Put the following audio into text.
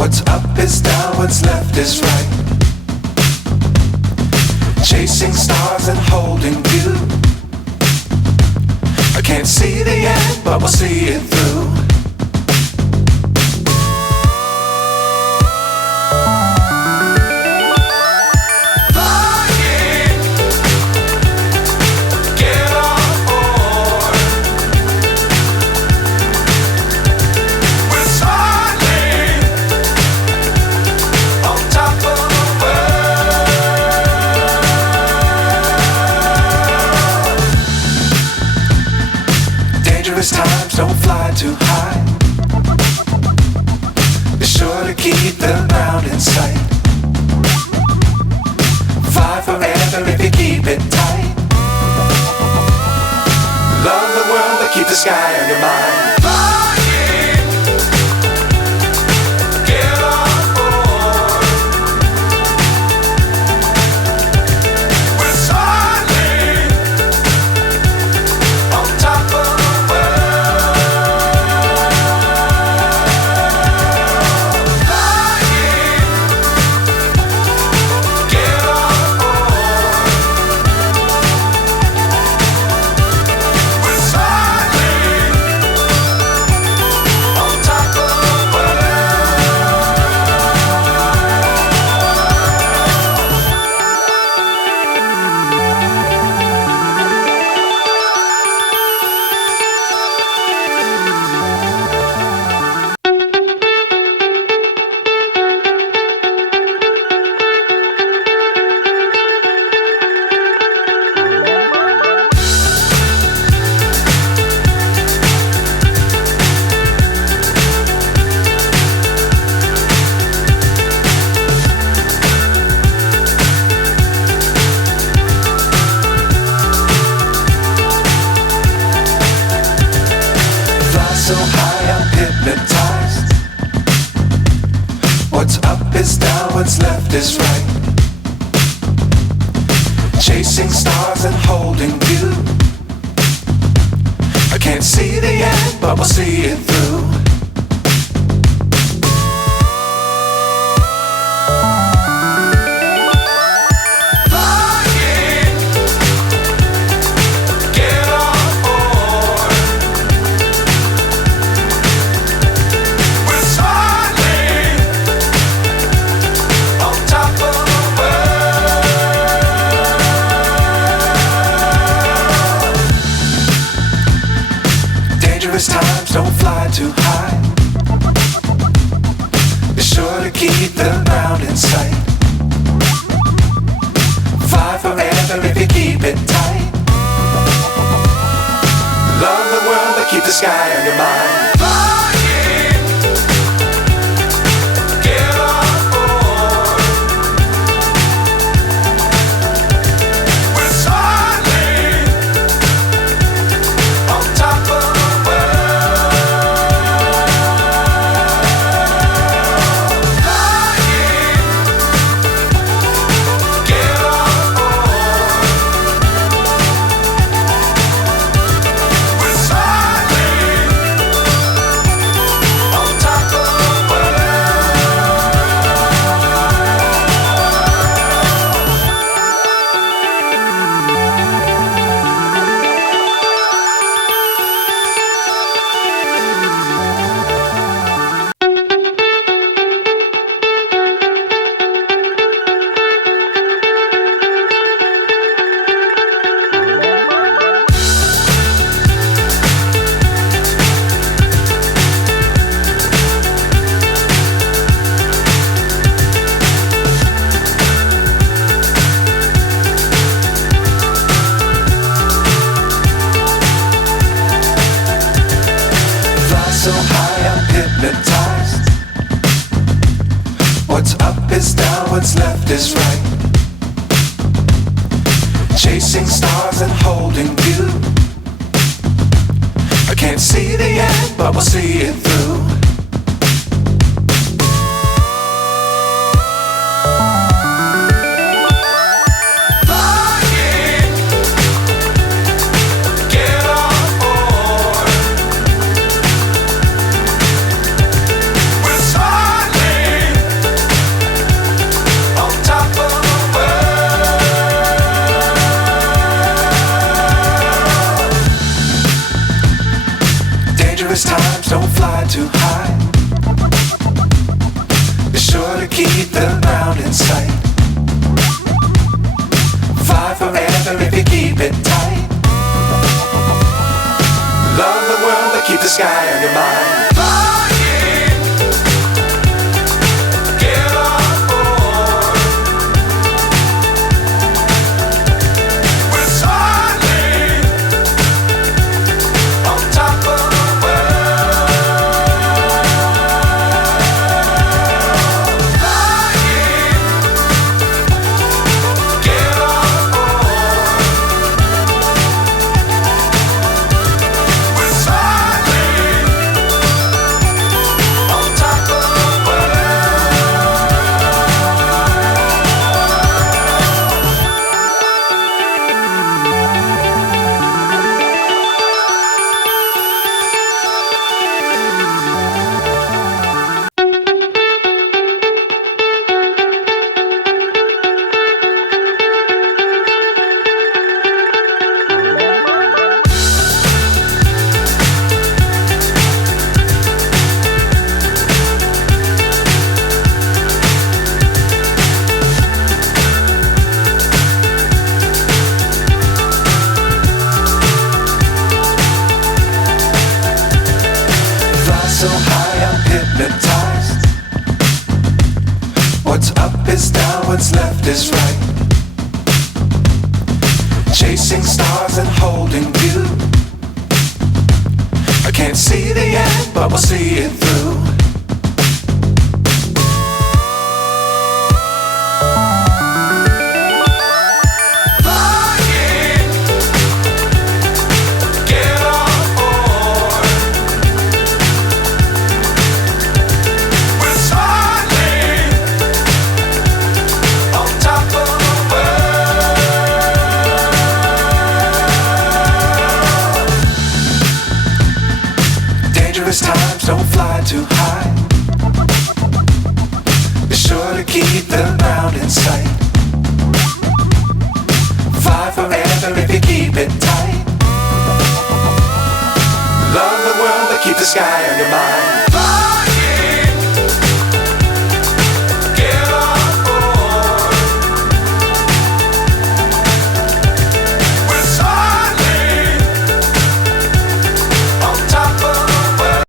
What's up is down, what's left is right. Chasing stars and holding you. I can't see the end, but we'll see it through. Times don't fly too high. Be sure to keep the ground in sight. Fly forever if you keep it tight. Love the world but keep the sky on your mind. So high I'm hypnotized. What's up is down, what's left is right. Chasing stars and holding you. I can't see the end, but we'll see it through. Times don't fly too high. Be sure to keep the ground in sight. Fly forever if you keep it tight. Love the world but keep the sky on your mind. So high I'm hypnotized. What's up is down, what's left is right. Chasing stars and holding you. I can't see the end, but we'll see it through. We're silent. high. Be sure to keep the ground in sight. Fly forever if you keep it tight. Love the world but keep the sky on your mind. So high I'm hypnotized. What's up is down, what's left is right. Chasing stars and holding you. I can't see the end, but we'll see it through. Dangerous times, don't fly too high. Be sure to keep the ground in sight. Fly forever if you keep it tight. Love the world but keep the sky on your mind.